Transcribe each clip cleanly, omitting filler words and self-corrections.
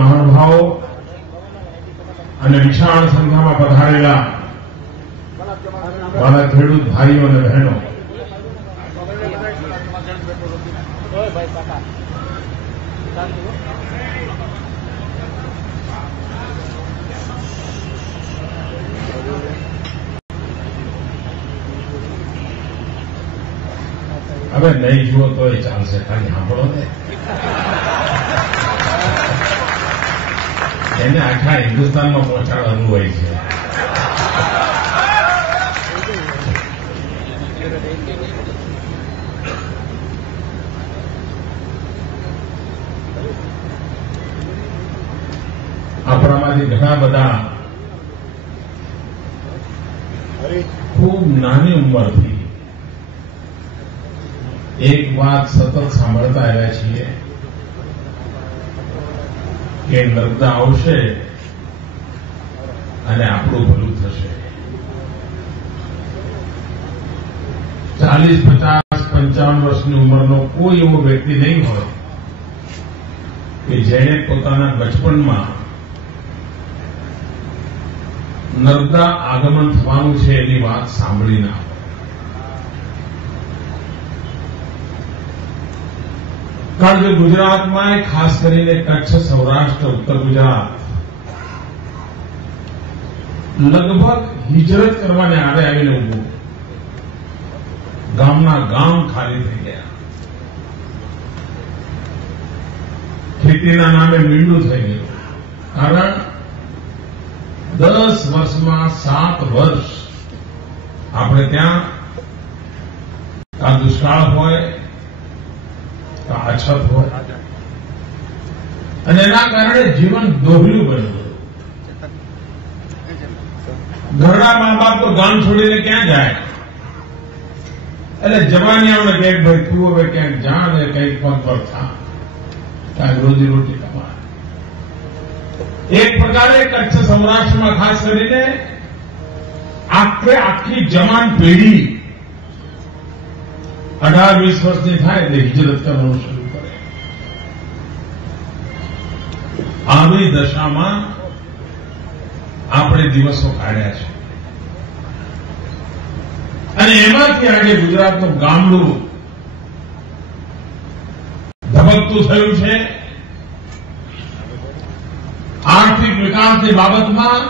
મહાનુભાવો અને વિશાળ સંખ્યામાં પધારેલા મારા ખેડૂત ભાઈઓ અને બહેનો, હવે નહીં જુઓ તો એ ચાલશે, ખાલી સાંભળો ને. એને આખા હિન્દુસ્તાનમાં પહોંચાડવાનું હોય છે. આપણામાંથી ઘણા બધા ખૂબ નાની ઉંમરથી એક વાત સતત સાંભળતા આવ્યા છીએ કે નર્મદા આવશે અને આપણું ભલું થશે. 40, 50, 55 વર્ષની ઉંમરનો કોઈ એવો વ્યક્તિ નહીં હોય કે જેણે પોતાના બચપણમાં નર્મદા આગમન થવાનું છે એની વાત સાંભળી ના. કારણ કે ગુજરાતમાં ખાસ કરીને કચ્છ, સૌરાષ્ટ્ર, ઉત્તર ગુજરાત લગભગ હિજરત કરવાને આડે આવીને ઉભું. ગામના ગામ ખાલી થઈ ગયા. ખેતીના નામે મીંડું થઈ ગયું. કારણ 10 વર્ષમાં 7 વર્ષ આપણે ત્યાં આ દુષ્કાળ હોય, અછત હોય અને એના કારણે જીવન દોહલું બન્યું. ઘરના મા બાપ તો ગામ છોડીને ક્યાં જાય? એટલે જવાનીઓને કંઈક ભાઈ તું હવે ક્યાંક જા ને કંઈક પગ પર થા, ક્યાંક રોજી રોટી કમાય. એક પ્રકારે કચ્છ સૌરાષ્ટ્રમાં ખાસ કરીને આખી જવાન પેઢી 18-20 વર્ષની થાય એટલે હિજરત કરવાનું શરૂ કરે. આવી દશામાં આપણે દિવસો કાઢ્યા છે અને એમાંથી આજે ગુજરાતનું ગામડું ધબકતું થયું છે. આર્થિક વિકાસની બાબતમાં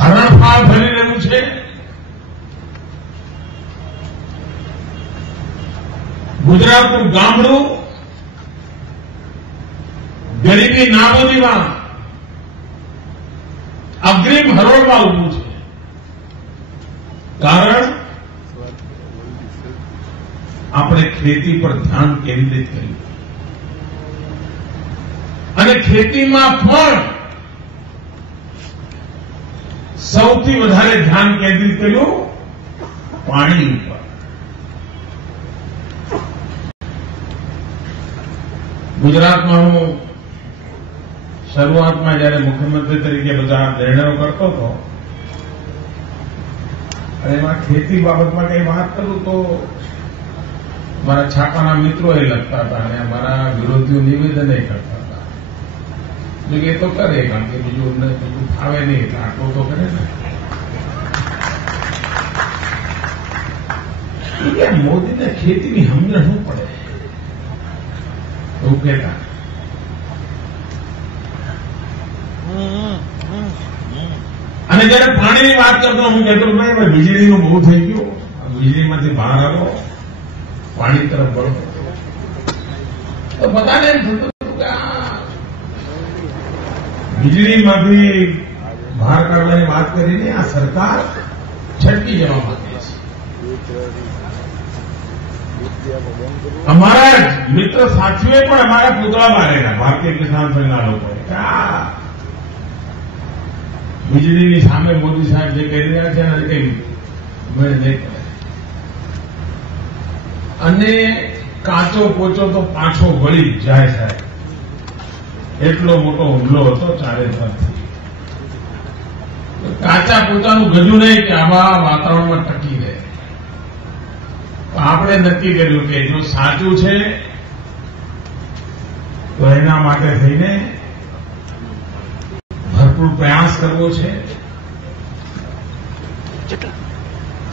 હરણફાળ ભરી રહ્યું છે. ગુજરાતનું ગામડું ગરીબી નાબૂદીમાં અગ્રીમ હરોળમાં ઉભું છે. કારણ આપણે ખેતી પર ધ્યાન કેન્દ્રિત કર્યું અને ખેતીમાં પણ સૌથી વધારે ધ્યાન કેન્દ્રિત કર્યું પાણી ઉપર. ગુજરાતમાં હું શરૂઆતમાં જયારે મુખ્યમંત્રી તરીકે બધા નિર્ણયો કરતો હતો અને એમાં ખેતી બાબતમાં કંઈ વાત કરું તો મારા છાપાના મિત્રો એ લખતા હતા અને અમારા વિરોધીઓ નિવેદન એ કરતા હતા. એ તો કરે, કારણ કે બીજું ફાવે નહીં એટલે આટલું તો કરે ને. મોદીને ખેતીની સમજણ શું પડે એવું કહેતા. અને જયારે પાણીની વાત કરતો હું કહેતો ભાઈ વીજળીનું બહુ થઈ ગયું, વીજળીમાંથી બહાર આવો, પાણી તરફ વળો. તો બધાને એમ થતું કે વીજળીમાંથી બહાર કાઢવાની વાત કરીને આ સરકાર છટકી જવા માંગે છે. અમારા મિત્ર સાથીઓએ પણ અમારા પૂતળા મારેલા, ભારતીય કિસાન સંઘના લોકોએ વીજળીની સામે મોદી સાહેબ જે કહી રહ્યા છે એને કંઈ મેળ નહીં પડે. અને કાચો પોચો તો પાછો વળી જાય સાહેબ, એટલો મોટો હુમલો હતો ચારે તરફથી. કાચા પોતાનું ગજું નહીં કે આવા વાતાવરણમાં ટકી રહે. આપણે નક્કી કર્યું કે જો સાચું છે તો એના માટે થઈને ભરપૂર પ્રયાસ કરવો છે.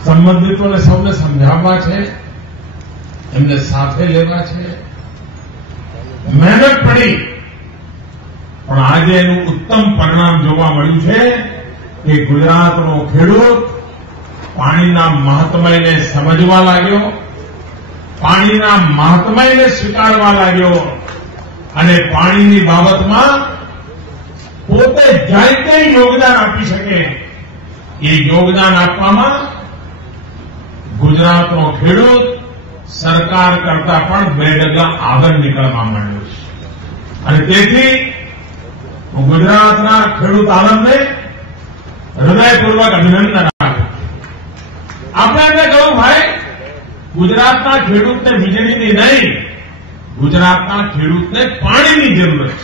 સંબંધિતોને સૌને સમજાવવા છે, એમને સાથે લેવા છે. મહેનત પડી પણ આજે એનું ઉત્તમ પરિણામ જોવા મળ્યું છે કે ગુજરાતનો ખેડૂત પાણીના મહાત્મયને સમજવા લાગ્યો, પાણીના મહાત્મયને સ્વીકારવા લાગ્યો અને પાણીની બાબતમાં પોતે જાય કંઈ યોગદાન આપી શકે એ યોગદાન આપવામાં ગુજરાતનો ખેડૂત સરકાર કરતા પણ 2 ડગલા આગળ નીકળવા માંડ્યો છે. અને તેથી હું ગુજરાતના ખેડૂત આલમને હૃદયપૂર્વક અભિનંદન આપું. આપણે એમને કહ્યું, ભાઈ, ગુજરાતના ખેડૂતને વીજળીની નહીં, ગુજરાતના ખેડૂતને પાણીની જરૂર છે.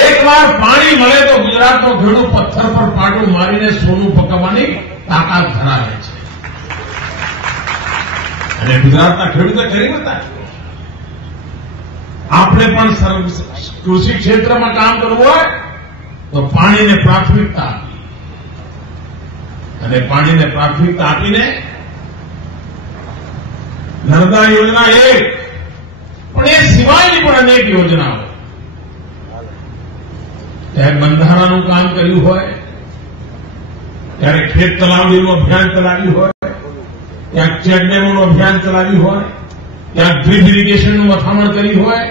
એકવાર પાણી મળે તો ગુજરાતનો ખેડૂત પથ્થર પર પાટું મારીને સોનું પકવવાની તાકાત ધરાવે છે. અને ગુજરાતના ખેડૂતે કરી બતાવ્યું. આપણે પણ કૃષિ ક્ષેત્રમાં કામ કરવું હોય તો પાણીને પ્રાથમિકતા આપી અને પાણીને પ્રાથમિકતા આપીને નર્મદા યોજના એક, પણ એ સિવાયની પણ અનેક યોજનાઓ, ત્યારે બંધારાનું કામ કર્યું હોય, ત્યારે ખેત તલાવડીનું અભિયાન ચલાવ્યું હોય, ક્યાંક ચેકડેમોનું અભિયાન ચલાવ્યું હોય, ક્યાંક ડ્રીપ ઇરિગેશનનું મથામણ કર્યું હોય,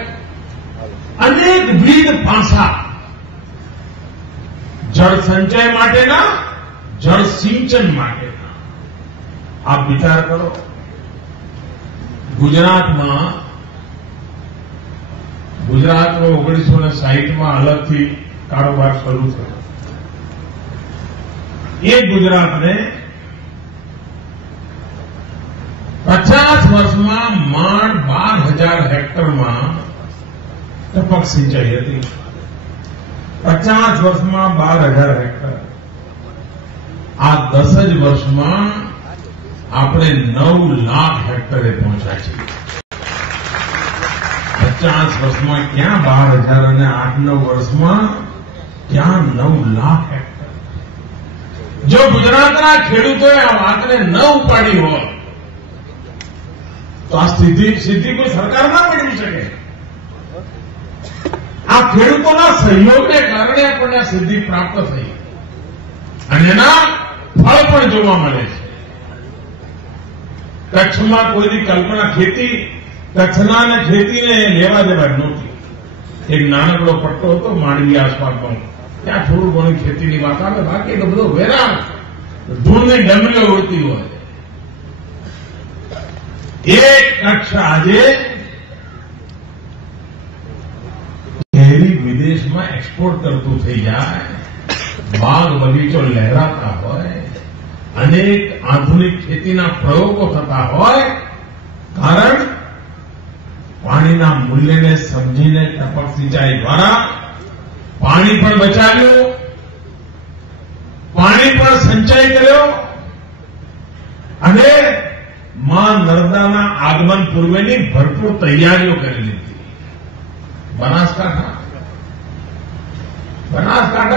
અનેકવિધ પાસા જળ સંચય માટેના, જળ સિંચન માટેના. આપ વિચાર કરો, ગુજરાતમાં 1960માં અલગથી કારોબાર શરૂ થયો. એ ગુજરાતને 50 વર્ષમાં માંડ 12,000 હેક્ટરમાં ટપક સિંચાઈ હતી. 50 વર્ષમાં 12,000 હેક્ટર. આ 10 જ વર્ષમાં આપણે 9 લાખ હેક્ટરે પહોંચ્યા છીએ. 50 વર્ષમાં ક્યાં 12,000 અને 8-9 વર્ષમાં ક્યાં 9 લાખ હેક્ટર. જો ગુજરાતના ખેડૂતોએ આ વાતને ન ઉપાડી હોત તો આ સિદ્ધિ કોઈ સરકાર ના મેળવી શકે. આ ખેડૂતોના સહયોગને કારણે આપણને આ સિદ્ધિ પ્રાપ્ત થઈ અને એના ફળ પણ જોવા મળે છે. કચ્છમાં કોઈની કલ્પના કચ્છના અને ખેતીને લેવા દેવા નહોતી. એક નાનકડો પટ્ટો હતો માંડવી આસપાસનો, ત્યાં થોડું ઘણી ખેતીની વાત આવે, બાકી તો બધો વેરાન ધૂળની ડમરીઓ ઉડતી હોય. એક કચ્છ આજે કેરી વિદેશમાં એક્સપોર્ટ કરતું થઈ જાય, બાગ બગીચો લહેરાતા હોય, અનેક આધુનિક ખેતીના પ્રયોગો થતા હોય, કારણ પાણીના મૂલ્યને સમજીને ટપક સિંચાઈ દ્વારા પાણી પણ બચાવ્યું, પાણી પણ સંચય કર્યો અને માં નર્મદાના આગમન પૂર્વેની ભરપૂર તૈયારીઓ કરી લીધી. બનાસકાંઠા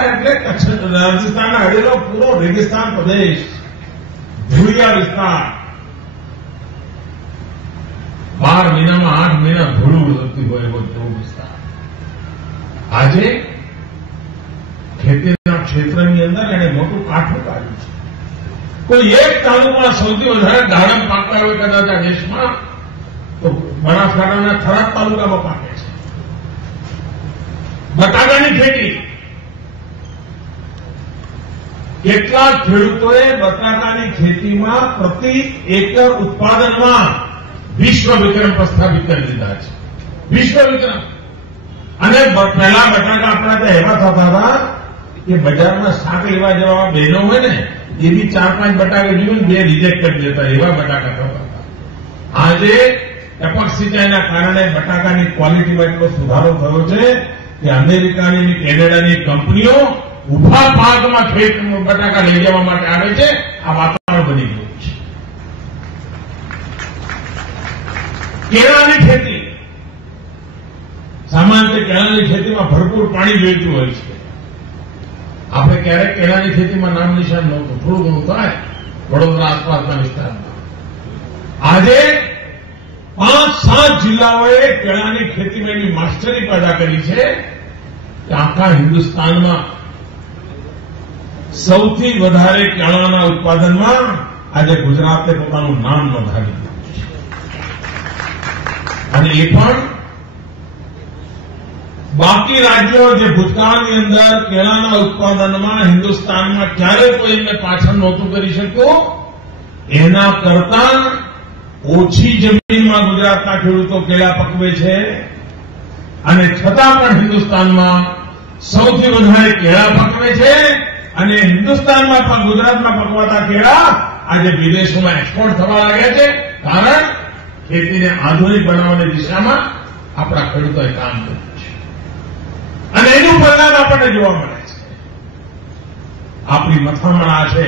એટલે કચ્છ રાજસ્થાનના અડેલો પૂરો રેગિસ્તાન પ્રદેશ, ધૂળિયા વિસ્તાર. 12 મહિનામાં 8 મહિના ધૂળ ઉડતી હોય એવો તેવો વિસ્તાર. આજે ખેતીના ક્ષેત્રની અંદર એને મોટું કાઠું કાઢ્યું છે. કોઈ એક તાલુકામાં સૌથી વધારે દાડમ પાકતા હોય કદાચ આ દેશમાં તો બનાસકાંઠાના થરાદ તાલુકામાં પાકે છે. બટાકાની ખેતી, કેટલાક ખેડૂતોએ બટાકાની ખેતીમાં પ્રતિ એકર ઉત્પાદનમાં વિશ્વ વિક્રમ પ્રસ્થાપિત કરી દીધા છે. વિશ્વ વિક્રમ. અને પહેલા બટાકા આપણા ત્યાં એવા થતા હતા કે બજારમાં શાક લેવા જવા બહેનો હોય ને એ બી 4-5 બટાકા જોયું 2 રિજેક્ટ કરી દેતા, એવા બટાકા થતા હતા. આજે ટપક સિંચાઈના કારણે બટાકાની ક્વોલિટીમાં એટલો સુધારો થયો છે કે અમેરિકાની કેનેડાની કંપનીઓ ઉભા પાકમાં બટાકા લઈ જવા માટે આવે છે. આ વાતાવરણ બની ગયું છે. કેળાની ખેતી, સામાન્ય રીતે કેળાની ખેતીમાં ભરપૂર પાણી જોઈતું હોય છે. આપણે ક્યારેક કેળાની ખેતીમાં નામ નિશાન નહોતું, થોડું ઘણું થાય વડોદરા આસપાસના વિસ્તારમાં. આજે 5-7 જિલ્લાઓએ કેળાની ખેતીમાં એવી માસ્ટરી પેદા કરી છે કે આખા હિન્દુસ્તાનમાં સૌથી વધારે કેળાના ઉત્પાદનમાં આજે ગુજરાતે પોતાનું નામ નોંધાવી દીધું છે. અને એ પણ બાકી રાજ્યો જે ભૂતકાળની અંદર કેળાના ઉત્પાદનમાં હિન્દુસ્તાનમાં ક્યારેય કોઈ એમને પાછળ નહોતું કરી શકતું, એના કરતા ઓછી જમીનમાં ગુજરાતના ખેડૂતો કેળા પકવે છે. અને છતાં પણ હિન્દુસ્તાનમાં સૌથી વધારે કેળા પકવે છે. અને હિન્દુસ્તાનમાં પણ ગુજરાતમાં પકવાતા કેળા આજે વિદેશોમાં એક્સપોર્ટ થવા લાગ્યા છે. કારણ ખેતીને આધુનિક બનાવવાની દિશામાં આપણા ખેડૂતોએ કામ કર્યું છે. અને એનું પરિણામ આપણને જોવા મળે છે. આપણી મથામણ આ છે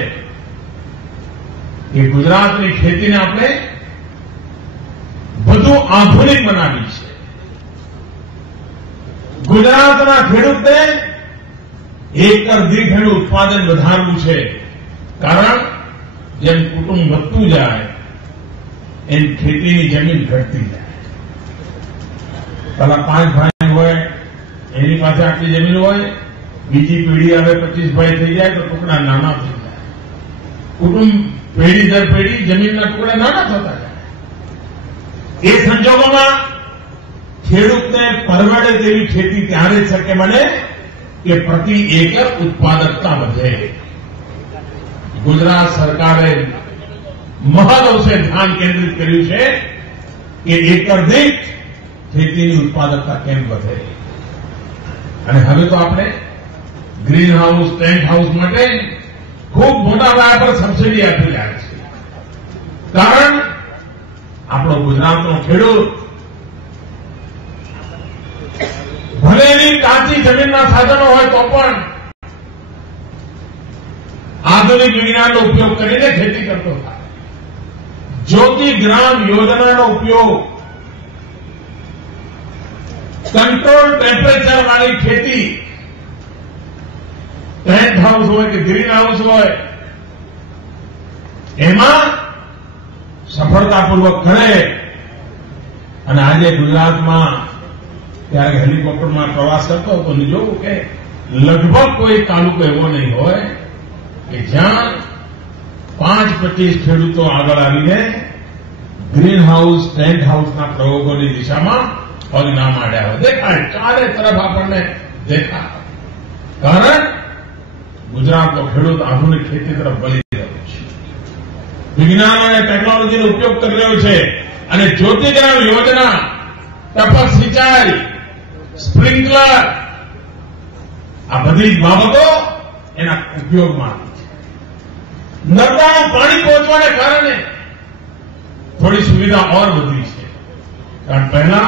કે ગુજરાતની ખેતીને આપણે વધુ આધુનિક બનાવી છે. ગુજરાતના ખેડૂતને એકર દીઠ એનું ઉત્પાદન વધારવું છે. કારણ જેમ કુટુંબ વધતું જાય એમ ખેતીની જમીન ઘટતી જાય. પેલા 5 ભાઈ હોય, એની પાસે આટલી જમીન હોય, બીજી પેઢી આવે 25 ભાઈ થઈ જાય તો ટુકડા નાના થઈ જાય. કુટુંબ પેઢી દર પેઢી જમીનના ટુકડા નાના થતા જાય. એ સંજોગોમાં ખેડૂતને પરવડે તેવી ખેતી ત્યારે જ શક્ય બને કે પ્રતિ એકર ઉત્પાદકતા વધે. ગુજરાત સરકારે મહદઅંશે ધ્યાન કેન્દ્રિત કર્યું છે કે એકર દીઠ ખેતીની ઉત્પાદકતા કેમ વધે. અને હવે તો આપણે ગ્રીન હાઉસ, ટેન્ટ હાઉસ માટે ખૂબ મોટા પાયા પર સબસિડી આપી રહ્યા છે. કારણ આપણો ગુજરાતનો ખેડૂત ભલે એની કાચી જમીનના સાધનો હોય તો પણ આધુનિક વિજ્ઞાનનો ઉપયોગ કરીને ખેતી કરતો થાય. જ્યોતિ ગ્રામ યોજનાનો ઉપયોગ કંટ્રોલ ટેમ્પરેચર વાળી ખેતી, ટેન્ટ હાઉસ હોય કે ગ્રીન હાઉસ હોય, એમાં સફળતાપૂર્વક કરે. અને આજે ગુજરાતમાં ત્યારે હેલિકોપ્ટરમાં પ્રવાસ કરતો હતો ને જોવું કે લગભગ કોઈ તાલુકો એવો નહીં હોય કે જ્યાં 5-25 ખેડૂતો આગળ આવીને ગ્રીન હાઉસ, ટેન્ટ હાઉસના પ્રયોગોની દિશામાં પગ ના માંડ્યા હોય. દેખાય ચારે તરફ આપણને દેખાય. કારણ ગુજરાતનો ખેડૂત આધુનિક ખેતી તરફ વળી રહ્યો છે, વિજ્ઞાન અને ટેકનોલોજીનો ઉપયોગ કરી રહ્યો છે. અને જ્યોતિગ્રામ યોજના, ટપક સિંચાઈ, સ્પ્રિંકલર, આ બધી જ બાબતો એના ઉપયોગમાં આવી છે. નર્મદાનું પાણી પહોંચવાને કારણે થોડી સુવિધા ઓર વધી છે. કારણ પહેલા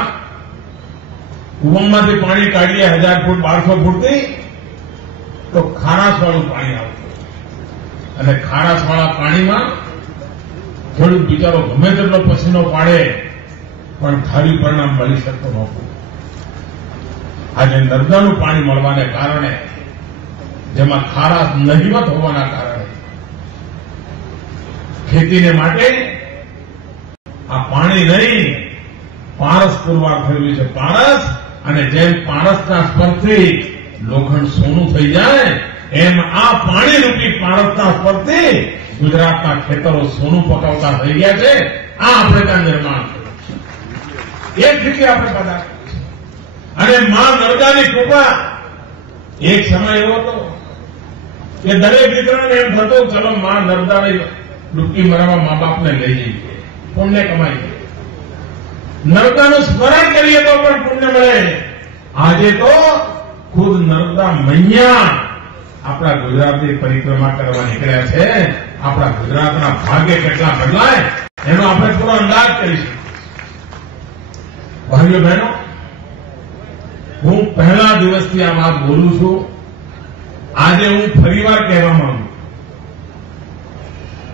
કુવામાંથી પાણી કાઢીએ 1000 ફૂટ 1200 ફૂટથી તો ખારાશવાળું પાણી આવતું. અને ખારાશવાળા પાણીમાં ખેડૂત બિચારો ગમે તેટલો પસીનો પાડે પણ ધાર્યું પરિણામ મળી શકતું નહોતું. આજે નર્મદાનું પાણી મળવાને કારણે, જેમાં ખારાશ નહિવત હોવાના કારણે ખેતીને માટે આ પાણી નહીં, પારસ પુરવાર થયું છે. પારસ, અને જેમ પારસના સ્પર્શથી લોખંડ સોનું થઈ જાય એમ આ પાણીરૂપી પારસના સ્પર્શથી ગુજરાતના ખેતરો સોનું પકાવતા થઈ ગયા છે. આ આપણે ત્યાં નિર્માણ કર્યું છે. એ સ્થિતિ આપણે પેદા કરી છે. અને મા નર્મદાની કૃપા. એક સમય એવો હતો કે દરેક દીકરાને એમ થતું ચલો મા નર્મદાની ડૂબકી મરાવવા મા બાપને લઈ જઈએ, પુણ્ય કમાઈએ. નર્મદાનું સ્મરણ કરીએ તો પણ પુણ્ય મળે. આજે તો ખુદ નર્મદા મૈયા આપણા ગુજરાતની પરિક્રમા કરવા નીકળ્યા છે. આપણા ગુજરાતના ભાગ્ય કેટલા બદલાય એનો આપણે થોડો અંદાજ કરીશું. ભાઈઓ બહેનો, હું પહેલા દિવસથી આ વાત બોલું છું. આજે હું ફરીવાર કહેવા માંગુ,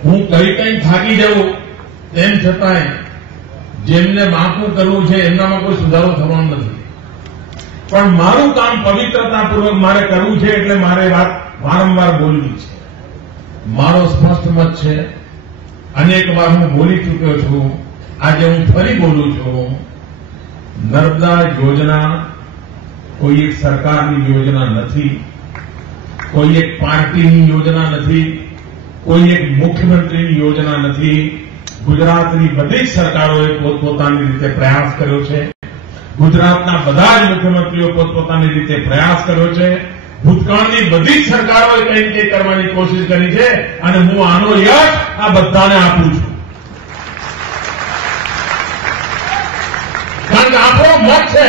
હું કઈ થાકી જવું તેમ છતાંય જેમને માફું કરવું છે એમનામાં કોઈ સુધારો થવાનો નથી. પણ મારું કામ પવિત્રતાપૂર્વક મારે કરવું છે એટલે મારે વાત વારંવાર બોલવી છે. મારો સ્પષ્ટ મત છે. અનેક વાર હું બોલી ચૂક્યો છું. આજે હું ફરી બોલું છું. નર્મદા યોજના કોઈ એક સરકારની યોજના નથી, કોઈ એક પાર્ટીની યોજના નથી, કોઈ એક મુખ્યમંત્રીની યોજના નથી. ગુજરાતની બધી જ સરકારોએ પોતપોતાની રીતે પ્રયાસ કર્યો છે. ગુજરાતના બધા જ મુખ્યમંત્રીઓ પોતપોતાની રીતે પ્રયાસ કર્યો છે. ભૂતકાળની બધી જ સરકારોએ કંઈક કંઈક કરવાની કોશિશ કરી છે અને હું આનો યશ આ બધાને આપું છું. કારણ કે આપણો મત છે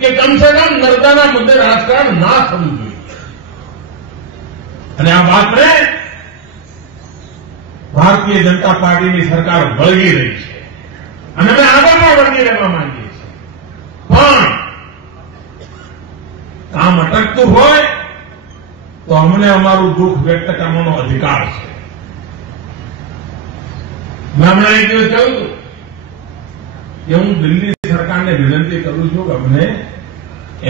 કે કમસે કમ નર્મદાના મુદ્દે રાજકારણ ના થવું જોઈએ. અને આ વાતને ભારતીય જનતા પાર્ટીની સરકાર વળગી રહી છે અને અમે આગળ પણ વળગી રહેવા માંગીએ છીએ. પણ કામ અટકતું હોય તો અમને અમારું દુઃખ વ્યક્ત કરવાનો અધિકાર છે. મેં હમણાં એક દિવસ કહ્યું કે હું દિલ્હી સરકારને વિનંતી કરું છું કે અમને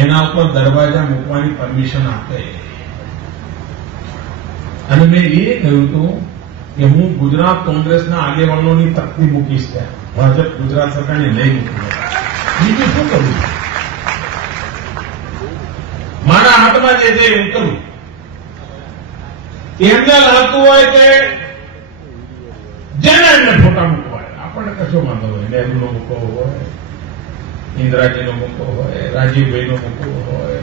એના ઉપર દરવાજા મૂકવાની પરમિશન આપે. અને મેં એ કહ્યું હતું કે હું ગુજરાત કોંગ્રેસના આગેવાનોની તકતી મૂકીશ ત્યાં. ભાજપ ગુજરાત સરકારને નહીં મૂકી. બીજું શું કરું? મારા હાથમાં જે છે હું કરું. એમને લાગતું હોય કે જેને એમને ફોટા મૂકવાય, આપણને કશો વાંધો હોય. નહેરુનો મૂકવો હોય, ઇન્દિરાજીનો મૂકવો હોય, રાજીવભાઈનો મૂકવો હોય,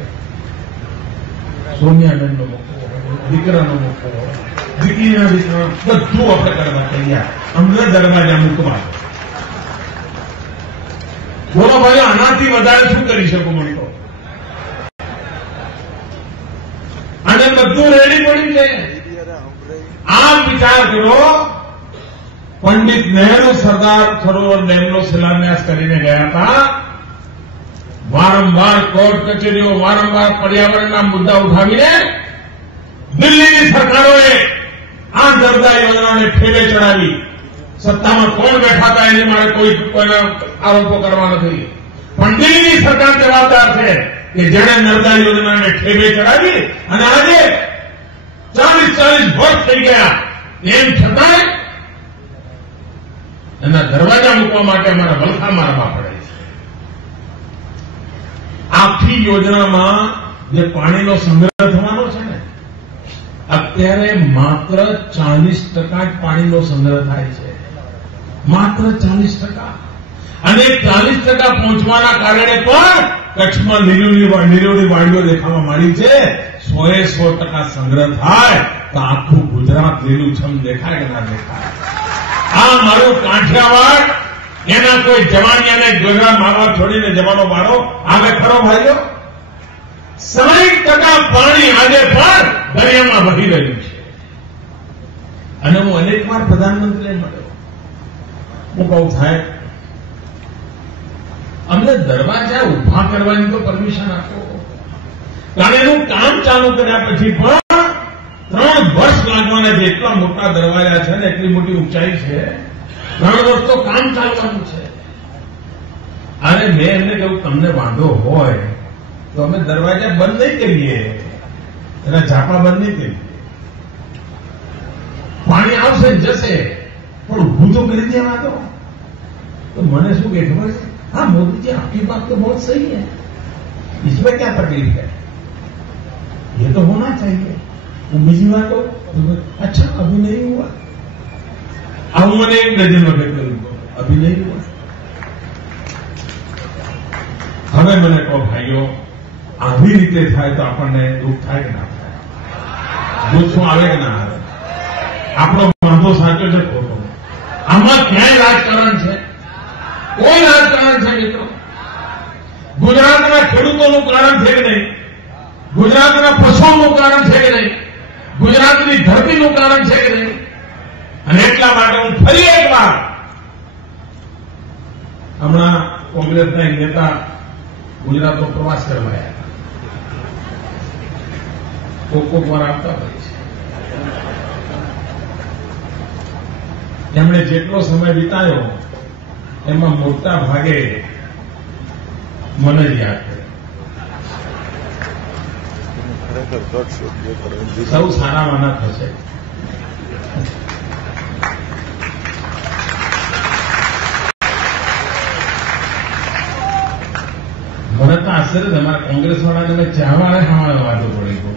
સોનિયાબેનનો મૂકવો હોય, દીકરાનો મૂકવો હોય, દીકરીના દીકરા, બધું આપણે કરવા તૈયાર. અમને દરવાજા મૂકવા. બોલો ભાઈ, આનાથી વધારે શું કરી શકું? મને તો અને બધું રેડી પડ્યું છે. આમ વિચાર કરો, પંડિત નહેરુ સરદાર સરોવર ડેમનો શિલાન્યાસ કરીને ગયા હતા. વારંવાર કોર્ટ કચેરીઓ, વારંવાર પર્યાવરણના મુદ્દા ઉઠાવીને દિલ્હીની સરકારોએ આ નર્મદા યોજનાને ઠેલે ચડાવી. સત્તામાં કોણ બેઠા હતા એની મારે કોઈના આરોપો કરવા નથી. પણ દિલ્હીની સરકાર જવાબદાર છે કે જેણે નર્મદા યોજનાને ઠેલે ચડાવી. અને આજે 40 વર્ષ થઈ ગયા, એમ છતાંય એના દરવાજા મૂકવા માટે અમારા વલખા મારવા પડે છે. આખી યોજનામાં જે પાણીનો સંગ્રહ થવાનો છે ને, અત્યારે માત્ર 40% જ પાણીનો સંગ્રહ થાય છે. માત્ર 40%. અને 40% પહોંચવાના કારણે પણ કચ્છમાં લીલોડી વાડીઓ દેખાવા માંડી છે. 100% સંગ્રહ થાય તો આખું ગુજરાત લીલુંછમ દેખાય કે ના દેખાય? આ મારું કાઠિયાવાડ, એના કોઈ જવાની અને ગુજરાત મારવા છોડીને જવાનો વારો આવે ખરો ભાઈઓ? 60% પાણી આજે પણ દરિયામાં વહી રહ્યું છે. અને હું અનેકવાર પ્રધાનમંત્રીને મળ્યો. હું કહું, સાહેબ, અમને દરવાજા ઉભા કરવાની તો પરમિશન આપો. કારણ એનું કામ ચાલુ કર્યા પછી પણ 3 વર્ષ લાગવાના છે. એટલા મોટા દરવાજા છે ને, એટલી મોટી ઊંચાઈ છે. 3 વર્ષ તો કામ ચાલવાનું છે. અને મેં એમને કહ્યું, તમને વાંધો હોય તો અમે દરવાજા બંધ નહીં કરીએ, એના ઝાપા બંધ નહીં કરીએ. પાણી આવશે જશે, પણ ઊભું તો કરી દેવા દો. तो मैंने शू कही खबर है, हाँ मोदी जी आपकी बात तो बहुत सही है, इसमें क्या तकलीफ है, ये तो होना चाहिए. वो बीजी बात हो, अच्छा अभी नहीं हुआ. अब मैंने एक डजन वगैरह करूंगा, अभी नहीं हुआ. હવે મને કહો ભાઈઓ, આવી રીતે થાય તો આપણને દુઃખ થાય કે ના થાય? ગુસ્સો આવે કે ના આવે? આપણો વાંધો સાચો છે ખોટો? આમાં ક્યાંય રાજકારણ છે? કોઈ રાજકારણ છે મિત્રો? ગુજરાતના ખેડૂતોનું કારણ છે કે નહીં? ગુજરાતના પશુઓનું કારણ છે કે નહીં? ગુજરાતની ધરતીનું કારણ છે કે નહીં? અને એટલા માટે હું ફરી એકવાર હમણાં કોંગ્રેસના એક નેતા ગુજરાતનો પ્રવાસ કરવા આવ્યા હતા. કોક વાર આવતા હોય છે. એમણે જેટલો સમય વિતાયો એમાં મોટા ભાગે મને જ યાદ કર્યો. સૌ સારાવાના થશે. મને તો આશ્ચર્ય તમારા કોંગ્રેસ વાળાને મેં ચાહવાને ખાવાને વાતો પડી ગયો.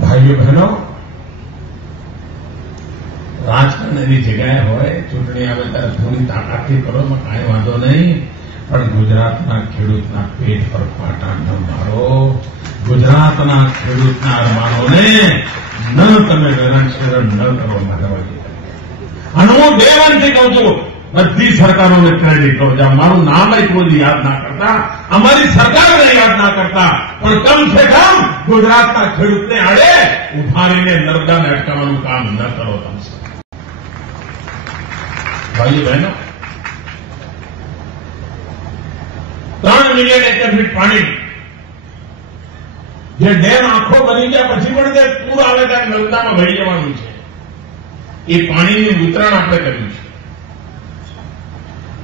ભાઈઓ બહેનો, રાજકારણ એની જગ્યાએ હોય, ચૂંટણી આવે ત્યારે થોડી તાકાતથી કરો, એમાં કાંઈ વાંધો નહીં, પણ ગુજરાતના ખેડૂતના પેટ પર પાટા ન મારો. ગુજરાતના ખેડૂતના અરમાનોને ન તમે વેરાંશરણ ન કરવા માટે. અને હું દેવાનથી કહું છું, બધી સરકારોને ક્રેડિટ લો. જ્યાં મારું નામ કોઈ યાદ ના કરતા, અમારી સરકારને યાદ ના કરતા, પણ કમસે કમ ગુજરાતના ખેડૂતને આડે ઉભારીને નર્મદાને અટકાવવાનું કામ ન કરો. તમે ભાઈઓ બહેનો, 3 મિલિયન એકર ફીટ પાણી જે ડેમ આખો બની ગયા પછી પણ તે પૂર આવે ત્યારે નર્મદામાં વહી જવાનું છે. એ પાણીનું વિતરણ આપણે કર્યું છે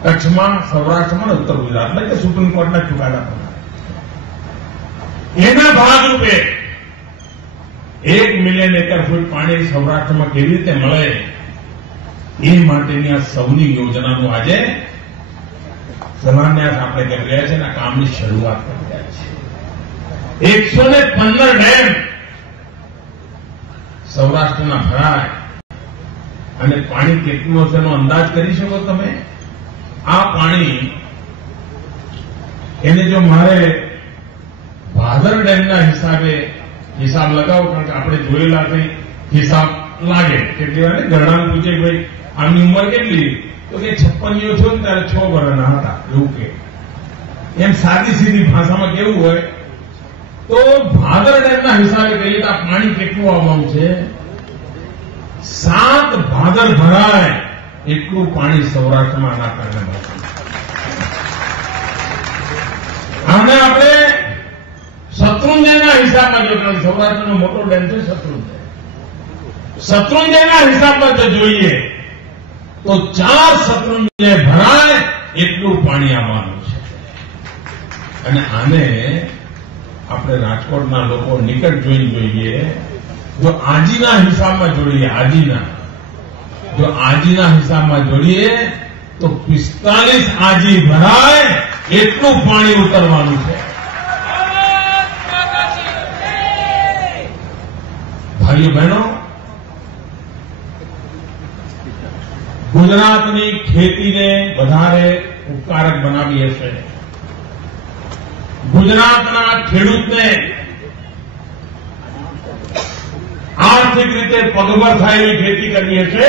કચ્છમાં, સૌરાષ્ટ્રમાં, ઉત્તર ગુજરાત, એટલે કે સુપ્રીમ કોર્ટના ચુકાદા પ્રમાણે. એના ભાગરૂપે 1 મિલિયન એકર ફૂટ પાણી સૌરાષ્ટ્રમાં કેવી રીતે મળે એ માટેની આ સૌની યોજનાનું આજે શિલાન્યાસ આપણે કરી રહ્યા છીએ અને કામની શરૂઆત કરી રહ્યા છીએ. 115 ડેમ સૌરાષ્ટ્રના ભરાય અને પાણી કેટલું હશે એનો અંદાજ કરી શકો તમે? આ પાણી એને જો મારે ભાદર ડેમના હિસાબ લગાવો, કારણ કે આપણે જોયેલા કંઈ હિસાબ લાગે કેટલી વાર ગરડાને પૂછે ભાઈ આમની ઉંમર કેટલી, તો કે 56 છો ને ત્યારે 6 વર્ષના હતા, એવું કે. એમ સાદી સીધી ભાષામાં કેવું હોય તો ભાદર ડેમના હિસાબે કહીએ તો આ પાણી કેટલું આવવાનું છે? 7 ભાદર ભરાય એટલું પાણી સૌરાષ્ટ્રમાં આના કારણે મળે. આને આપણે શત્રુંજયના હિસાબમાં જો સૌરાષ્ટ્રનો મોટો ડેમ છે શત્રુંજયના હિસાબમાં જો જોઈએ તો 4 શત્રુંજય ભરાય એટલું પાણી આવવાનું છે. અને આને આપણે રાજકોટના લોકો નિકટ જોઈને જોઈએ. જો આજીના હિસાબમાં જોડીએ, આજીના હિસાબમાં જોડીએ તો 45 આજી ભરાય એટલું પાણી ઉતરવાનું છે. ભાઈઓ બહેનો, ગુજરાતની ખેતીને વધારે ઉપકારક બનાવી હશે, ગુજરાતના ખેડૂતને આર્થિક રીતે પગભર થાય એવી ખેતી કરવી હશે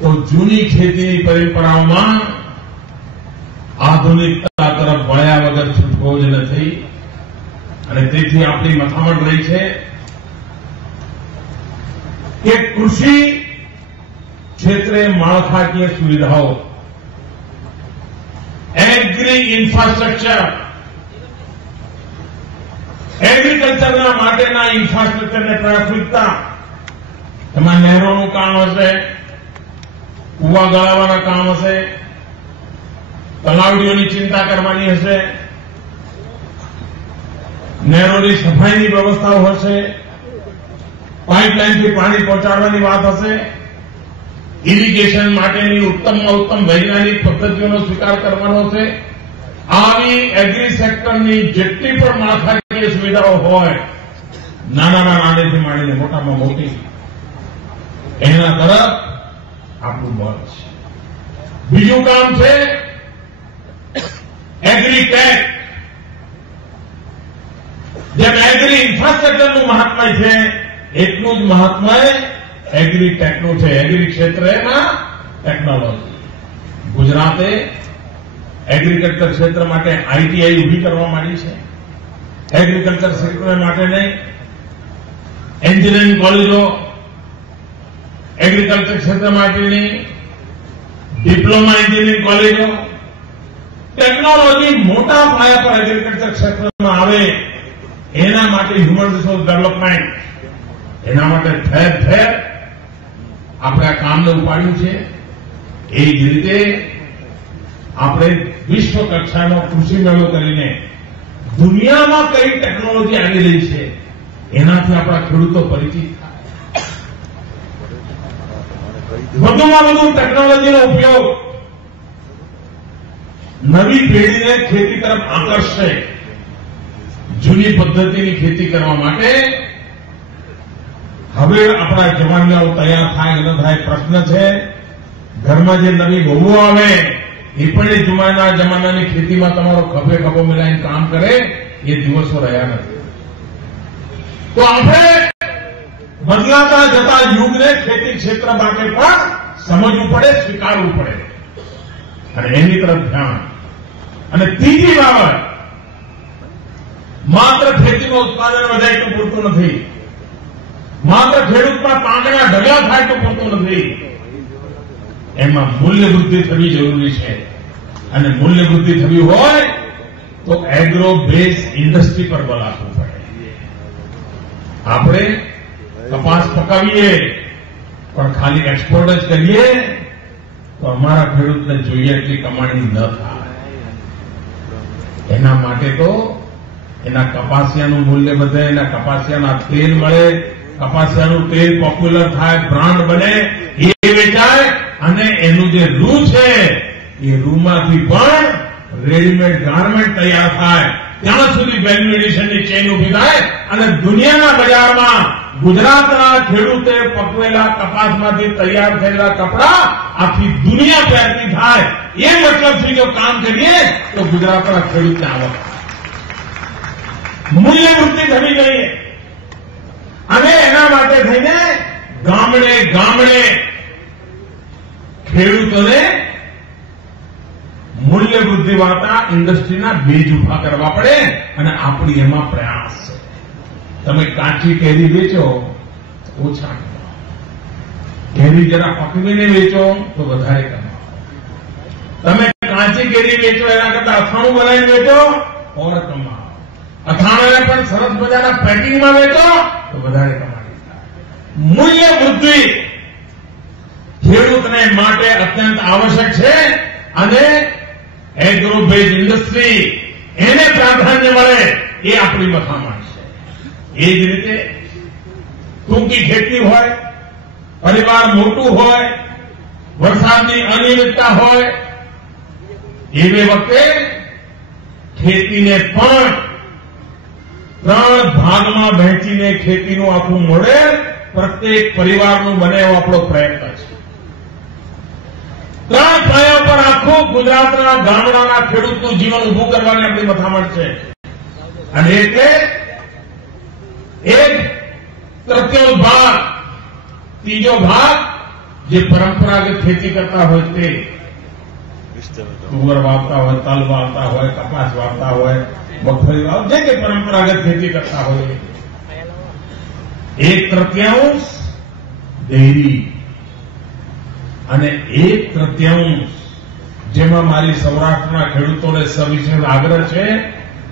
તો જૂની ખેતીની પરંપરાઓમાં આધુનિકતા તરફ વળ્યા વગર છૂટકો જ નથી. અને તેથી આપણી મથામણ રહી છે કે કૃષિ ક્ષેત્રે માળખાકીય સુવિધાઓ, એગ્રી ઇન્ફ્રાસ્ટ્રક્ચર, એગ્રીકલ્ચરના માટેના ઇન્ફ્રાસ્ટ્રક્ચરને પ્રાથમિકતા. એમાં નહેરોનું કામ હશે, કુવા ગળાવાના કામ હશે, તલાવડીઓની ચિંતા કરવાની હશે, નહેરોની સફાઈની વ્યવસ્થાઓ હશે, પાઇપલાઇનથી પાણી પહોંચાડવાની વાત હશે, ઇરિગેશન માટેની ઉત્તમમાં ઉત્તમ વૈજ્ઞાનિક પદ્ધતિઓનો સ્વીકાર કરવાનો છે. આવી એગ્રી સેક્ટરની જેટલી પણ માળખાકીય સુવિધાઓ હોય, નાનામાં નાનેથી માંડીને મોટામાં મોટી, એના તરફ આપણું બળ છે. બીજું કામ છે એગ્રીટેક. જેમ એગ્રી ઇન્ફ્રાસ્ટ્રક્ચરનું મહાત્મય છે એટલું જ મહાત્મય એગ્રીટેકનું છે. એગ્રી ક્ષેત્રમાં ટેકનોલોજી. ગુજરાતે એગ્રીકલ્ચર ક્ષેત્ર માટે આઈટીઆઈ ઉભી કરવા માંડી છે. એગ્રીકલ્ચર ક્ષેત્ર માટે નહીં, એન્જિનિયરિંગ કોલેજો એગ્રીકલ્ચર ક્ષેત્ર માટેની, ડિપ્લોમા એન્જિનિયરિંગ કોલેજો, ટેકનોલોજી મોટા પાયા પર એગ્રીકલ્ચર ક્ષેત્રમાં આવે એના માટે હ્યુમન રિસોર્સ ડેવલપમેન્ટ, એના માટે ઠેર ઠેર આપણે આ કામને ઉપાડ્યું છે. એ જ રીતે આપણે વિશ્વ કક્ષાનો કૃષિ મેળો કરીને દુનિયામાં કઈ ટેકનોલોજી આવી રહી છે એનાથી આપણા ખેડૂતો પરિચિત થાય, વધુમાં વધુ ટેકનોલોજીનો ઉપયોગ નવી પેઢીને ખેતી તરફ આકર્ષશે. જૂની પદ્ધતિની ખેતી કરવા માટે હવે આપણા જવાનીઓ તૈયાર થાય કે ન થાય પ્રશ્ન છે. ઘરમાં જે નવી બહુઓ આવે એ પણ એ જમાનાની ખેતીમાં તમારો ખભે ખભો મિલાઈને કામ કરે એ દિવસો રહ્યા નથી. તો આપણે બદલાતા જતા યુગને ખેતી ક્ષેત્ર માટે પણ સમજવું પડે, સ્વીકારવું પડે અને એની તરફ ધ્યાન. અને ત્રીજી બાબત, માત્ર ખેતીમાં ઉત્પાદન વધે એટલું પૂરતું નથી, માત્ર ખેડૂતમાં પાંખના ઢગલા થાય તો પૂરતું નથી, એમાં મૂલ્ય વૃદ્ધિ થવી જરૂરી છે. અને મૂલ્ય વૃદ્ધિ થવી હોય તો એગ્રો બેઝ ઇન્ડસ્ટ્રી પર બળ આપવું પડે. આપણે કપાસ પકાવીએ પણ ખાલી એક્સપોર્ટ જ કરીએ તો અમારા ખેડૂતને જોઈએ એટલી કમાણી ન થાય. એના માટે તો એના કપાસિયાનું મૂલ્ય વધે, એના કપાસિયાના તેલ મળે, કપાસિયાનું તેલ પોપ્યુલર થાય, બ્રાન્ડ બને, એ વેચાય અને એનું જે રૂ છે એ રૂમાંથી પણ રેડીમેડ ગાર્મેન્ટ તૈયાર થાય. ત્યાં સુધી વેલ્યુ એડિશનની ચેઇન ઉભી થાય અને દુનિયાના બજારમાં ગુજરાતના ખેડૂતે પકવેલા કપાસમાંથી તૈયાર થયેલા કપડા આખી દુનિયા પહેરતી થાય. એ મતલબથી જો કામ કરીએ તો ગુજરાતના ખેડૂતને આવક, મૂલ્ય વૃદ્ધિ થવી જોઈએ. અને એના માટે થઈને ગામડે ગામડે ખેડૂતોને મૂલ્ય વૃદ્ધિ વાળતા ઇન્ડસ્ટ્રીના બીજ ઉભા કરવા પડે અને આપણી એમાં પ્રયાસ છે. તમે કાચી કેરી વેચો ઓછા કમાઓ, કેરી જરા પકવીને વેચો તો વધારે કમાઓ. તમે કાચી કેરી વેચો એના કરતા અથાણું બનાવીને વેચો ઓર કમાઓ. અથાણાને પણ સરસ મજાના પેકિંગમાં વેચો તો વધારે કમાણી થાય. મૂલ્ય વૃદ્ધિ ખેડૂતને માટે અત્યંત આવશ્યક છે અને એગ્રો બેઝ ઇન્ડસ્ટ્રી એને પ્રાધાન્ય મળે એ આપણી મથામણ છે. એ જ રીતે ટૂંકી ખેતી હોય, પરિવાર મોટું હોય, વરસાદની અનિયમિતતા હોય, એવી વખતે ખેતીને પણ 3 ભાગમાં વહેંચીને ખેતીનું આખું મોડેલ પ્રત્યેક પરિવારનું બને એવો આપણો પ્રયત્ન છે. 3 પાયા પર આખું ગુજરાતના ગામડાના ખેડૂતનું જીવન ઉભું કરવાની આપણી મથામણ છે. અને એટલે 1/3 ભાગ, ત્રીજો ભાગ જે પરંપરાગત ખેતી કરતા હોય તે તુવર વાવતા હોય, તલ વાવતા હોય, કપાસ વાવતા હોય, મગફળી વાવ, જે કે પરંપરાગત ખેતી કરતા હોય. 1/3 ડેરી અને 1/3 જેમાં મારી સૌરાષ્ટ્રના ખેડૂતોને સવિશેષ આગ્રહ છે,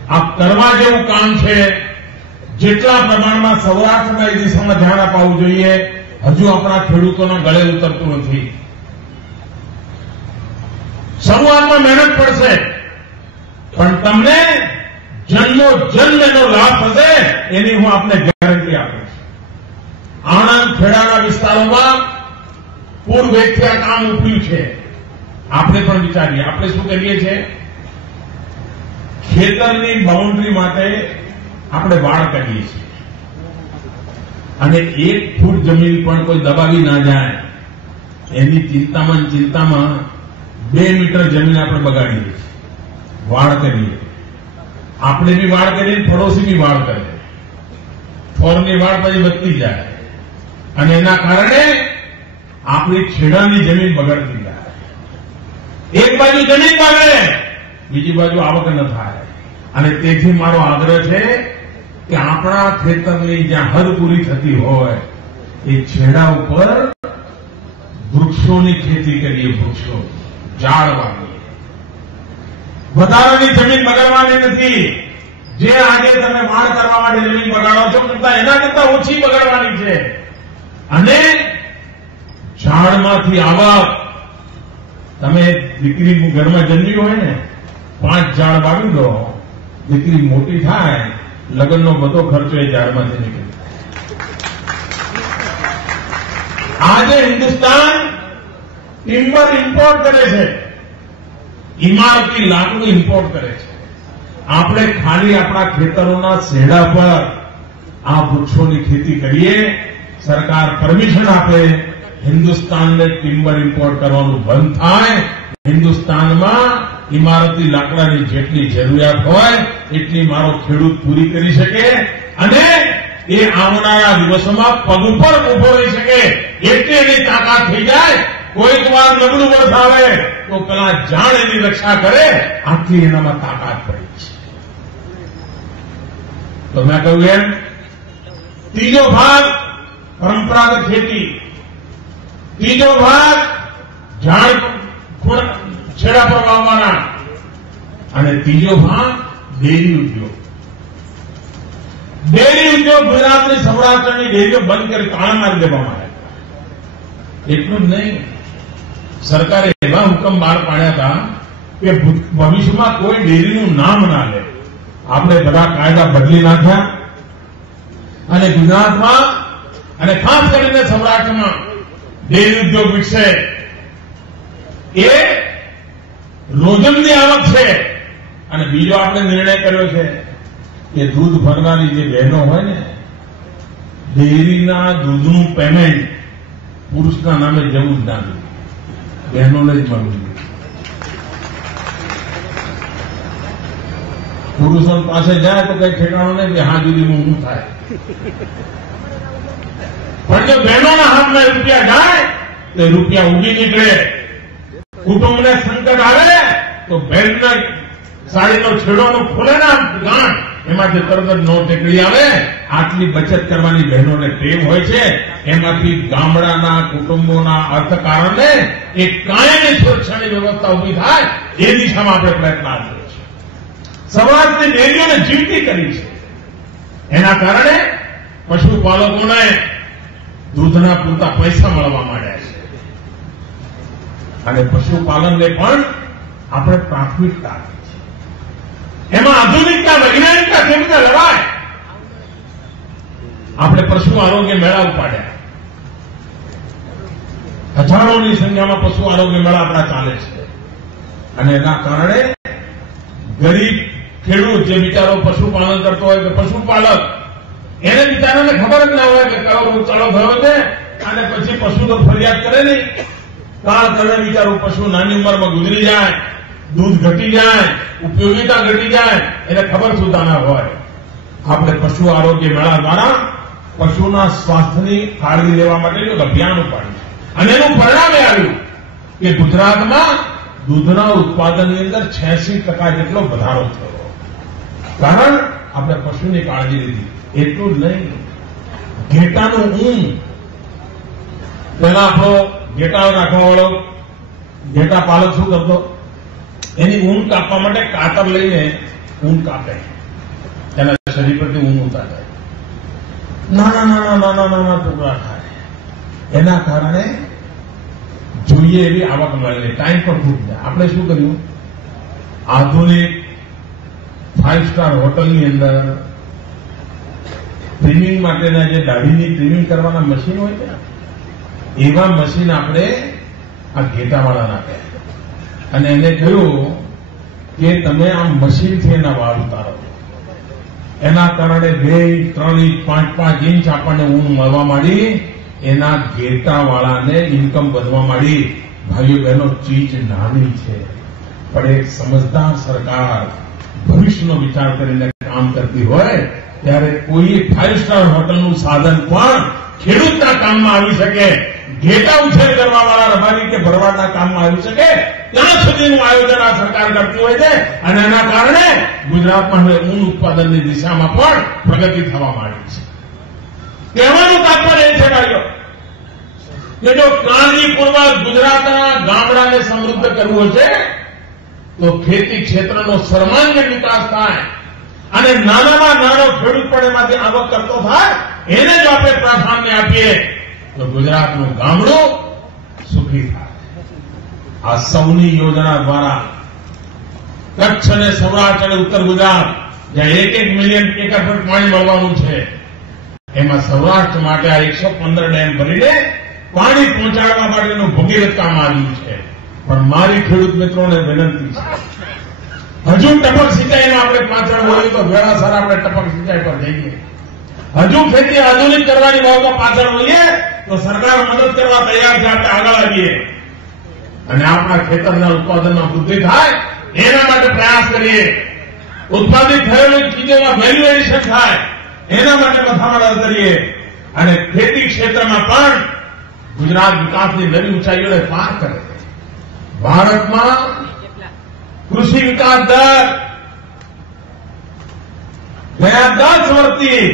આ કરવા જેવું કામ છે. જેટલા પ્રમાણમાં સૌરાષ્ટ્રમાં એ દિશામાં ધ્યાન અપાવવું જોઈએ, હજુ આપણા ખેડૂતોના ગળે ઉતરતું નથી. શરૂઆતમાં મહેનત પડશે પણ તમને જન્મ એનો લાભ થશે એની હું આપને ગેરંટી આપું છું. આણંદ ખેડાના વિસ્તારોમાં પૂર્વેથી આ કામ ઉપડ્યું છે. આપણે પણ વિચારીએ, આપણે શું કરીએ છીએ, ખેતરની બાઉન્ડ્રી માટે આપણે વાડ કરીએ છીએ અને 1 ફૂટ જમીન પણ કોઈ દબાવી ના જાય એની ચિંતામાં 2 મીટર જમીન આપણે બગાડીએ છીએ, વાડ કરીએ. આપણે બી વાડ કરીએ, પડોશી બી વાડ કરે, ફોરની વાડ પછી વધતી જાય અને એના કારણે આપણી છેડાની જમીન બગડતી જાય. એક બાજુ જમીન બગડે, બીજી બાજુ આવક ન થાય. અને તેથી મારો આગ્રહ છે કે આપણા ખેતરની જ્યાં હદ પૂરી થતી હોય એ છેડા ઉપર વૃક્ષોની ખેતી કરીએ, વૃક્ષો ઝાડ વાવીએ. વધારાની જમીન બગાડવાની નથી. જે આજે તમે વાડ કરવા માટે જમીન બગાડો છો એના કરતા ઓછી બગાડવાની છે. અને ઝાડમાંથી આવક, તમે દીકરી ઘરમાં જન્મી હોય ને 5 ઝાડ વાવી દો, દીકરી મોટી થાય, લગ્નનો બધો ખર્ચો એ ઝાડમાંથી નીકળે. આજે હિન્દુસ્તાન ટિમ્બર ઇમ્પોર્ટ કરે છે, ઇમારતી લાકડું ઇમ્પોર્ટ કરે છે. આપણે ખાલી આપણા ખેતરોના શેડા પર આ વૃક્ષોની ખેતી કરીએ, સરકાર પરમિશન આપે, હિન્દુસ્તાનને ટિમ્બર ઇમ્પોર્ટ કરવાનું બંધ થાય, હિન્દુસ્તાનમાં ઇમારતી લાકડાની જેટલી જરૂરિયાત હોય એટલી મારો ખેડૂત પૂરી કરી શકે અને એ આવનારા દિવસોમાં પગ ઉપર ઉભો રહી શકે એટલી એની તાકાત થઈ જાય. કોઈક વાર નબળું વર્ષ આવે તો પેલા જાણ એની રક્ષા કરે, આટલી એનામાં તાકાત પડી છે. તો મેં કહ્યું એમ, ત્રીજો ભાગ પરંપરાગત ખેતી, ત્રીજો ભાગ ઝાડ છેડા પર વાવવાના અને ત્રીજો ભાગ ડેરી ઉદ્યોગ. ડેરી ઉદ્યોગ ગુજરાતની સૌરાષ્ટ્રની ડેરીઓ બંધ કરી તાળા મારી દેવામાં આવ્યા. એટલું જ નહીં, સરકારે એવા હુકમ બહાર પાડ્યા હતા કે ભવિષ્યમાં કોઈ ડેરીનું નામ ના લે. આપણે બધા કાયદા બદલી નાખ્યા અને ગુજરાતમાં અને ખાસ કરીને સૌરાષ્ટ્રમાં ડેરી ઉદ્યોગ વિકસે. એ રોજમની આવક છે. અને બીજો આપણે નિર્ણય કર્યો છે કે દૂધ ભરનારી જે બહેનો હોય ને, ડેરીના દૂધનું પેમેન્ટ પુરુષના નામે જવું જ ના જોઈએ, બહેનોને જ મળવું જોઈએ. પુરુષો પાસે જાય તો કઈ ઠેકાણું નહીં કે હા જુદીમાં શું થાય, પણ જો બહેનોના હાથમાં રૂપિયા જાય તો રૂપિયા ઉગી નીકળે. કુટુંબને સંકટ આવે તો બહેનના સાડીનો છેડોનો ખોલે ના ગાંઠ, એમાંથી તરત જ નોટ નીકળી આવે. આટલી બચત કરવાની બહેનોને ટેવ હોય છે. એમાંથી ગામડાના કુટુંબોના અર્થકારણને એક કાયમી સુરક્ષાની વ્યવસ્થા ઉભી થાય એ દિશામાં આપણે પ્રયત્ન આપ્યો છે. સૌરાષ્ટ્રની ડેરીઓને જીવતી કરી છે. એના કારણે પશુપાલકોને દૂધના પૂરતા પૈસા મળવા માંડ્યા છે અને પશુપાલનને પણ આપણે પ્રાથમિકતા આપી છે. એમાં આધુનિકતા, વૈજ્ઞાનિકતા કેવી રીતે લવાય, આપણે પશુ આરોગ્ય મેળા ઉપાડ્યા. હજારોની સંખ્યામાં પશુ આરોગ્ય મેળા આપણા ચાલે છે અને એના કારણે ગરીબ ખેડૂત જે બિચારો પશુપાલન કરતો હોય કે પશુપાલક, એને બિચારાને ખબર જ ના હોય કે કયો રોગચાળો થયો છે અને પછી પશુ તો ફરિયાદ કરે નહીં. કાળ કરે બિચારું પશુ નાની ઉંમરમાં ગુજરી જાય, દૂધ ઘટી જાય, ઉપયોગિતા ઘટી જાય, એને ખબર સુધા ના હોય. આપણે પશુ આરોગ્ય મેળા દ્વારા પશુના સ્વાસ્થ્યની કાળજી લેવા માટેનું અભિયાન ઉપાડ્યું અને એનું પરિણામ એ આવ્યું કે ગુજરાતમાં દૂધના ઉત્પાદનની અંદર 86% જેટલો વધારો થયો. કારણ આપણે પશુની કાળજી લીધી. એટલું જ નહીં, ઘેટાનું ઊન, પહેલા આપણો ઘેટા નાખવા વાળો ઘેટા પાલક શું કરતો, એની ઊન કાપવા માટે કાતર લઈને ઊન કાપે, એના શરીર પરથી ઊન ઉતારે, નાના ટુકડા થાય. એના કારણે જોઈએ એવી આવક મળે, ટાઈમ પર ફૂટ જાય. આપણે શું કર્યું, આધુનિક 5 સ્ટાર હોટલની અંદર ટ્રીમિંગ માટેના જે દાઢીની ટ્રીમિંગ કરવાના મશીન હોય છે, એવા મશીન આપણે આ ઘેટાવાળાને આપ્યા અને એને કહ્યું કે તમે આ મશીનથી એના વાળ ઉતારો. એના કારણે 2, 3 ઇંચ, 5 ઇંચ આપણને ઊન મળવા માંડી. એના ઘેટાવાળાને ઇન્કમ વધવા માંડી. ભાઈઓ બહેનો, ચીજ નાની છે પણ એક સમજદાર સરકાર ભવિષ્યનો વિચાર કરીને કામ કરતી હોય ત્યારે કોઈ 5 સ્ટાર હોટલનું સાધન પણ ખેડૂતના કામમાં આવી શકે, ઘેટા ઉછેર કરવાવાળા રબારી કે ભરવાડના કામમાં આવી શકે, ત્યાં સુધીનું આયોજન આ સરકાર કરતી હોય છે અને એના કારણે ગુજરાતમાં હવે ઊન ઉત્પાદનની દિશામાં પણ પ્રગતિ થવા માંડી છે. કહેવાનું તાત્પર્ય એ છે ભાઈઓ કે જો કાળજીપૂર્વક ગુજરાતના ગામડાને સમૃદ્ધ કરવું છે તો ખેતી ક્ષેત્રનો સર્વાંગી વિકાસ થાય અને નાનામાં નાનો ખેડૂત પણ એમાંથી આવક કરતો થાય, એને જો આપણે પ્રાધાન્ય આપીએ તો ગુજરાતનું ગામડું સુખી થાય. આ સૌની યોજના દ્વારા કચ્છ અને સૌરાષ્ટ્ર અને ઉત્તર ગુજરાત જ્યાં 1 મિલિયન એકર પર પાણી મળવાનું છે, એમાં સૌરાષ્ટ્ર માટે આ 115 ડેમ ભરીને પાણી પહોંચાડવા માટેનું ભગીરથ કામ આવ્યું છે. પણ મારી ખેડૂત મિત્રોને વિનંતી છે, હજુ ટપક સિંચાઈમાં આપણે પાછળ હોઈએ તો વેળાસર આપણે ટપક સિંચાઈ પર જઈએ. હજુ ખેતી આધુનિક કરવાની બાબતમાં પાછળ હોઈએ તો સરકાર મદદ કરવા તૈયાર છે. આપણે આગળ આવીએ અને આપણા ખેતરના ઉત્પાદનમાં વૃદ્ધિ થાય એના માટે પ્રયાસ કરીએ. ઉત્પાદિત થયેલી ચીજોમાં વેલ્યુ એડિશન થાય એના માટે મથામણ કરીએ અને ખેતી ક્ષેત્રમાં પણ ગુજરાત વિકાસની નવી ઊંચાઈઓને પાર કરે. ભારતમાં કૃષિ વિકાસ દર ગયા 10 વર્ષથી,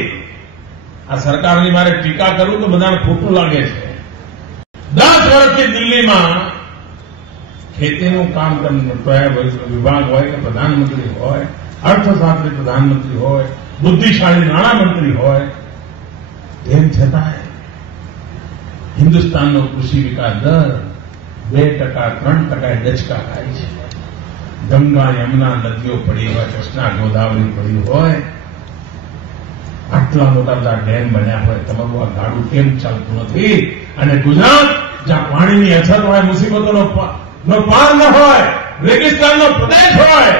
આ સરકારની મારે ટીકા કરું તો બધાને ખોટું લાગે છે, 10 વર્ષથી દિલ્હીમાં ખેતીનું કામ વિભાગ હોય કે પ્રધાનમંત્રી હોય, અર્થશાસ્ત્રી પ્રધાનમંત્રી હોય, બુદ્ધિશાળી નાણામંત્રી હોય, તેમ છતાં હિન્દુસ્તાનનો કૃષિ વિકાસ દર 2%, 3% ડચકા થાય છે. ગંગા યમુના નદીઓ પડી હોય, કૃષ્ણા ગોદાવરી પડી હોય, આટલા મોટા બધા ડેમ બન્યા હોય, તમારું આ ગાડું કેમ ચાલતું નથી? અને ગુજરાત જ્યાં પાણીની અછત હોય, મુસીબતોનો પાર ન હોય, રેગિસ્તાનનો પ્રદેશ હોય,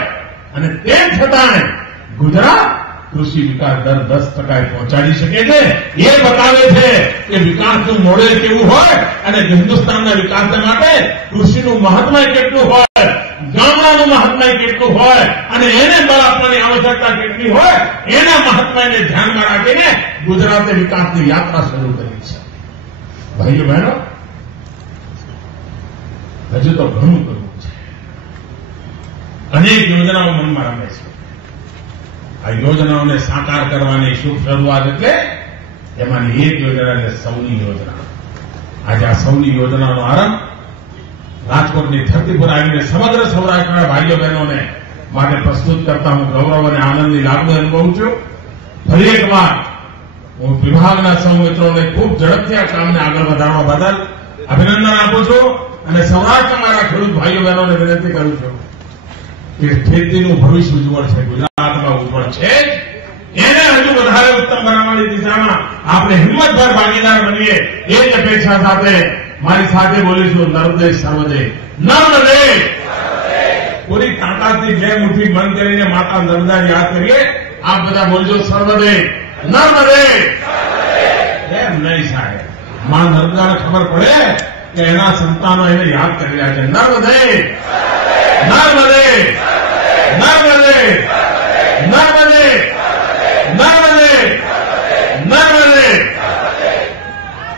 અને તેમ છતાં ગુજરાત કૃષિ વિકાસ દર 10% પહોંચાડી શકે છે. એ બતાવે છે કે વિકાસનું મોડેલ કેવું હોય અને હિન્દુસ્તાનના વિકાસને માટે કૃષિનું મહત્વ કેટલું હોય, ગામડાનું મહત્વ કેટલું હોય અને એને બળ આપવાની આવશ્યકતા કેટલી હોય, એના મહત્વને ધ્યાનમાં રાખીને ગુજરાતે વિકાસની યાત્રા શરૂ કરી છે. ભાઈઓ બહેનો, હજુ તો ઘણું કરવું છે. અનેક યોજનાઓ મનમાં રમે છે. આ યોજનાઓને સાકાર કરવાની શુભ શરૂઆત એટલે એમાંની એક યોજના છે સૌની યોજના. આજે આ સૌની યોજનાનો આરંભ રાજકોટની ધરતી પર આવીને સમગ્ર સૌરાષ્ટ્રના ભાઈઓ બહેનોને માટે પ્રસ્તુત કરતા હું ગૌરવ અને આનંદની લાગણી અનુભવું છું. ફરી એકવાર હું વિભાગના સૌ મિત્રોને ખૂબ ઝડપથી આ કામને આગળ વધારવા બદલ અભિનંદન આપું છું અને સૌરાષ્ટ્રના મારા ખેડૂત ભાઈઓ બહેનોને વિનંતી કરું છું કે ખેતીનું ભવિષ્ય ઉજ્જવળ છે, ગુજરાતમાં ઉજ્જવળ છે. એને હજુ વધારે ઉત્તમ બનાવવાની દિશામાં આપણે હિંમતભર ભાગીદાર બનીએ એ જ અપેક્ષા સાથે મારી સાથે બોલીશું નર્મદે સર્વદે. નર્મદે પૂરી તાકાતથી 2 મુઠ્ઠી બંધ કરીને માતા નર્મદા યાદ કરીએ. આપ બધા બોલજો સર્વદે. નર્મદે એમ નહીં સાહેબ, માં નર્મદાને ખબર પડે કે એના સંતાનો એને યાદ કરી રહ્યા છે. નર્મદે, નર્મદે, નર્મદે.